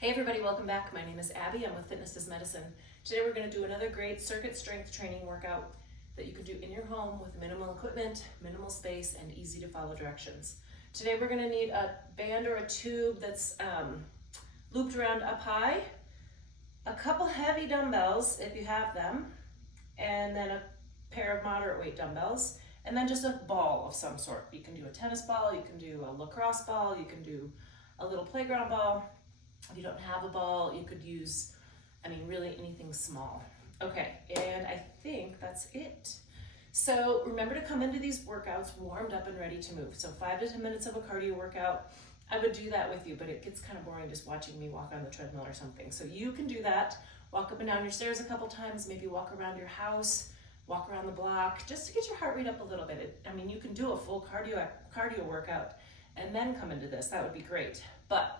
Hey everybody, welcome back. My name is Abby. I'm with Fitness is Medicine. Today we're going to do another great circuit strength training workout that you can do in your home with minimal equipment, minimal space, and easy to follow directions. Today we're going to need a band or a tube that's looped around up high, a couple heavy dumbbells if you have them, and then a pair of moderate weight dumbbells, and then just a ball of some sort. You can do a tennis ball, you can do a lacrosse ball, you can do a little playground ball. If you don't have a ball, you could use, really anything small. Okay, and I think that's it. So remember to come into these workouts warmed up and ready to move. So 5 to 10 minutes of a cardio workout. I would do that with you, but it gets kind of boring just watching me walk on the treadmill or something. So you can do that. Walk up and down your stairs a couple times, maybe walk around your house, walk around the block, just to get your heart rate up a little bit. You can do a full cardio workout and then come into this. That would be great. But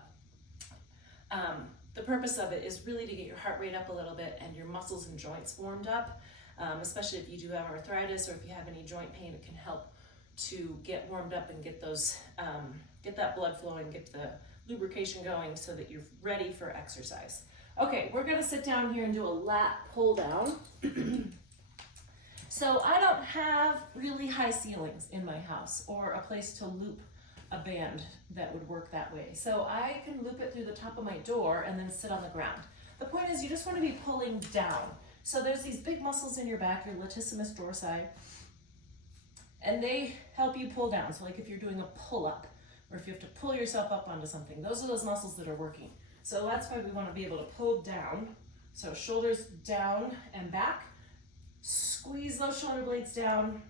the purpose of it is really to get your heart rate up a little bit and your muscles and joints warmed up, especially if you do have arthritis or if you have any joint pain. It can help to get warmed up and get those, get that blood flowing, get the lubrication going so that you're ready for exercise. Okay, we're gonna sit down here and do a lat pull down. So I don't have really high ceilings in my house or a place to loop a band that would work that way. So I can loop it through the top of my door and then sit on the ground. The point is you just want to be pulling down. So there's these big muscles in your back, your latissimus dorsi, and they help you pull down. So like if you're doing a pull-up or if you have to pull yourself up onto something, those are those muscles that are working. So that's why we want to be able to pull down. So shoulders down and back. Squeeze those shoulder blades down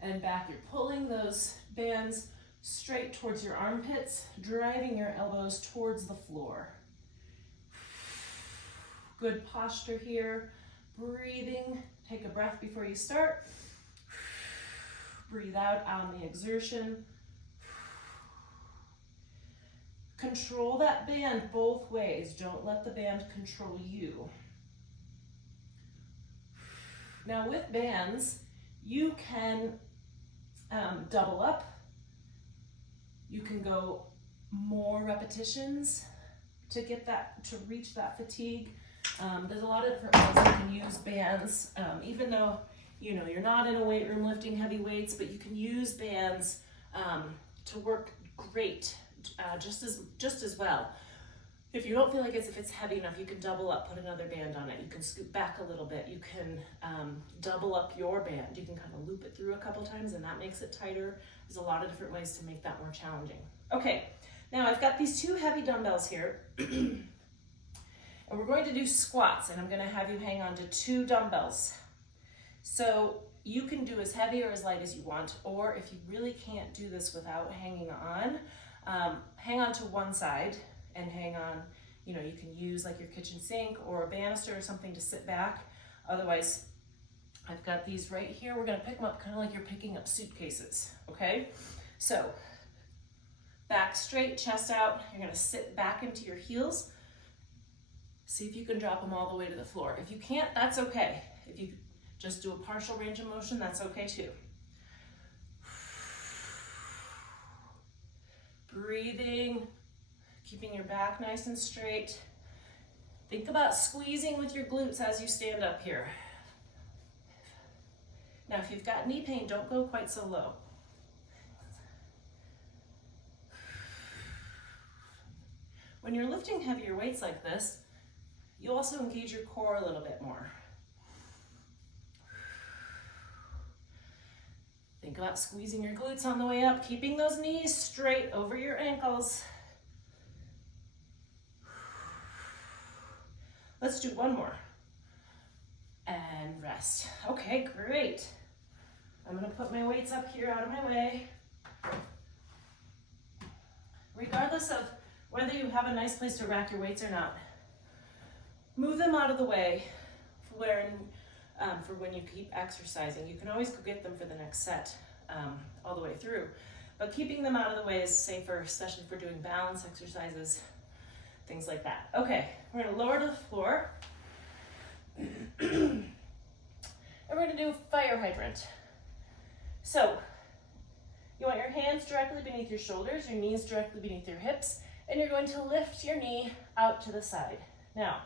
and back. You're pulling those bands straight towards your armpits, driving your elbows towards the floor. Good posture here. Breathing. Take a breath before you start. Breathe out on the exertion. Control that band both ways. Don't let the band control you. Now with bands, you can double up. You can go more repetitions to get that, to reach that fatigue. There's a lot of different ways you can use bands, even though you're not in a weight room lifting heavy weights, but you can use bands to work great, just as well. If you don't feel like if it's heavy enough, you can double up, put another band on it. You can scoot back a little bit. You can double up your band. You can kind of loop it through a couple times and that makes it tighter. There's a lot of different ways to make that more challenging. Okay, now I've got these 2 heavy dumbbells here and we're going to do squats, and I'm going to have you hang on to 2 dumbbells. So you can do as heavy or as light as you want, or if you really can't do this without hanging on, hang on to one side and hang on, you can use like your kitchen sink or a banister or something to sit back. Otherwise, I've got these right here. We're gonna pick them up kind of like you're picking up suitcases, okay? So, back straight, chest out. You're gonna sit back into your heels. See if you can drop them all the way to the floor. If you can't, that's okay. If you just do a partial range of motion, that's okay too. Breathing. Keeping your back nice and straight. Think about squeezing with your glutes as you stand up here. Now, if you've got knee pain, don't go quite so low. When you're lifting heavier weights like this, you also engage your core a little bit more. Think about squeezing your glutes on the way up, keeping those knees straight over your ankles. Let's do one more. And rest. Okay, great. I'm gonna put my weights up here out of my way. Regardless of whether you have a nice place to rack your weights or not, move them out of the way for when you keep exercising. You can always go get them for the next set all the way through, but keeping them out of the way is safer, especially for doing balance exercises, things like that. Okay, we're gonna lower to the floor. And we're gonna do fire hydrant. So, you want your hands directly beneath your shoulders, your knees directly beneath your hips, And you're going to lift your knee out to the side. Now,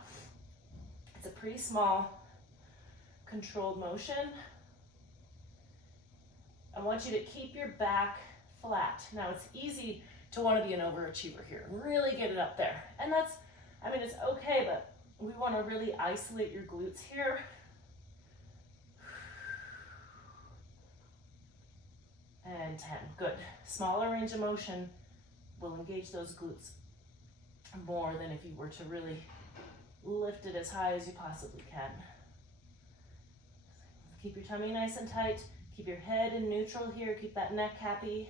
it's a pretty small, controlled motion. I want you to keep your back flat. Now, it's easy to want to be an overachiever here, really get it up there. And that's, I mean, it's okay, but we want to really isolate your glutes here. And 10, good. Smaller range of motion will engage those glutes more than if you were to really lift it as high as you possibly can. Keep your tummy nice and tight. Keep your head in neutral here. Keep that neck happy.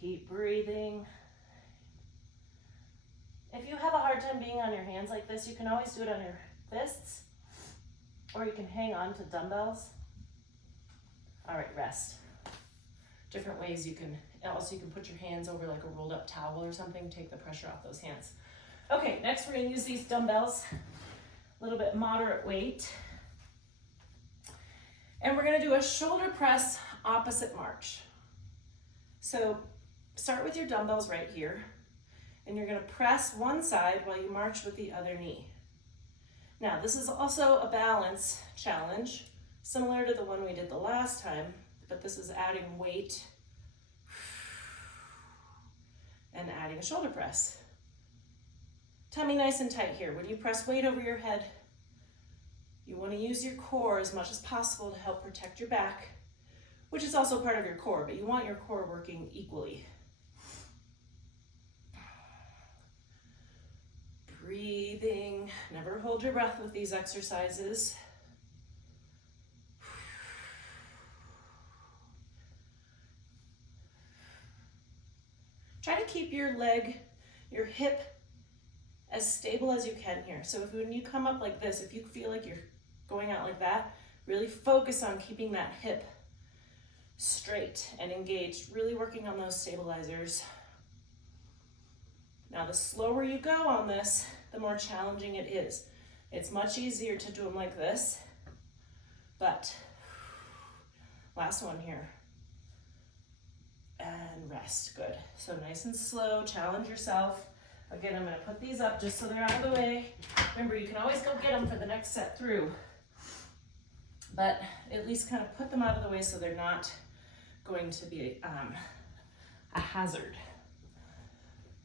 Keep breathing. If you have a hard time being on your hands like this, you can always do it on your fists, or you can hang on to dumbbells. All right, rest. Different ways you can, also you can put your hands over like a rolled up towel or something, take the pressure off those hands. Okay, next we're gonna use these dumbbells, a little bit moderate weight. And we're gonna do a shoulder press opposite march. So start with your dumbbells right here, and you're gonna press one side while you march with the other knee. Now, this is also a balance challenge, similar to the one we did the last time, but this is adding weight and adding a shoulder press. Tummy nice and tight here. When you press weight over your head, you want to use your core as much as possible to help protect your back, which is also part of your core, but you want your core working equally. Breathing. Never hold your breath with these exercises. Try to keep your leg, your hip, as stable as you can here. So if when you come up like this, if you feel like you're going out like that, really focus on keeping that hip straight and engaged, really working on those stabilizers. Now, the slower you go on this, the more challenging it is. It's much easier to do them like this, but last one here. And rest, good. So nice and slow, challenge yourself. Again, I'm gonna put these up just so they're out of the way. Remember, you can always go get them for the next set through, but at least kind of put them out of the way so they're not going to be a hazard.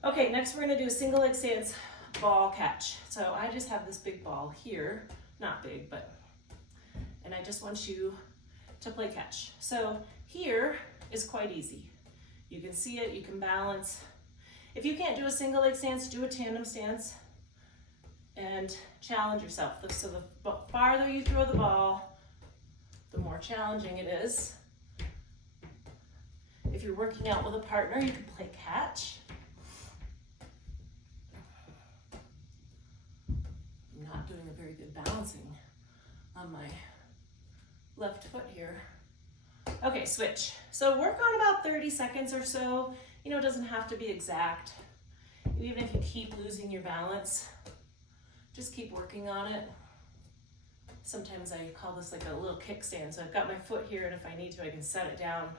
Okay, next we're gonna do a single leg stance ball catch. So I just have this big ball here, not big, but, and I just want you to play catch. So here is quite easy. You can see it, you can balance. If you can't do a single leg stance, do a tandem stance and challenge yourself. So the farther you throw the ball, the more challenging it is. If you're working out with a partner, you can play catch. I'm not doing a very good balancing on my left foot here. Okay, switch. So work on about 30 seconds or so. You know, it doesn't have to be exact. Even if you keep losing your balance, just keep working on it. Sometimes I call this like a little kickstand. So I've got my foot here, and if I need to, I can set it down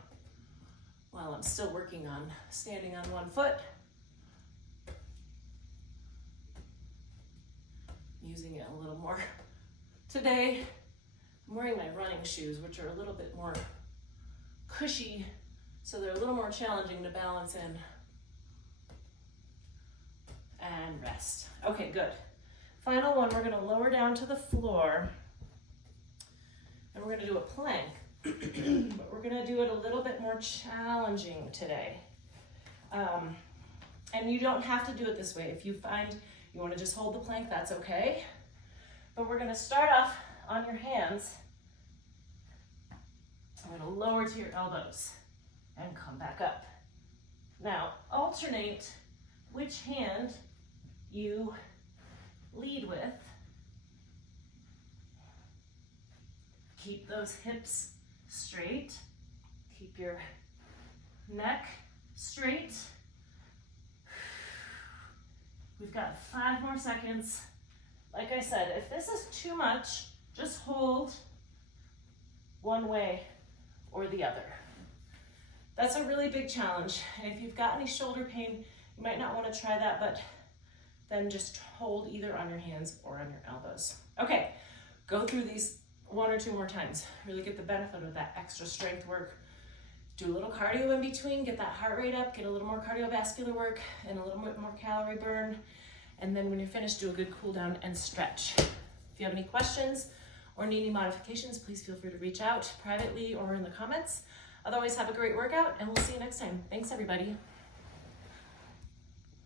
while I'm still working on standing on one foot. Using it a little more. Today, I'm wearing my running shoes, which are a little bit more cushy, so they're a little more challenging to balance in. And rest. Okay, good. Final one, we're gonna lower down to the floor, and we're gonna do a plank, but we're gonna do it a little bit more challenging today. And you don't have to do it this way. If you find you wanna just hold the plank, that's okay. But we're gonna start off on your hands. I'm gonna lower to your elbows and come back up. Now, alternate which hand you lead with. Keep those hips straight. Keep your neck straight. We've got 5 more seconds. Like I said, if this is too much, just hold one way or the other. That's a really big challenge. And if you've got any shoulder pain, You might not want to try that, but then just hold either on your hands or on your elbows. Okay, go through these 1 or 2 more times. Really get the benefit of that extra strength work. Do a little cardio in between, get that heart rate up, get a little more cardiovascular work and a little bit more calorie burn. And then when you're finished, do a good cool down and stretch. If you have any questions or need any modifications, please feel free to reach out privately or in the comments. Otherwise, have a great workout and we'll see you next time. Thanks, everybody.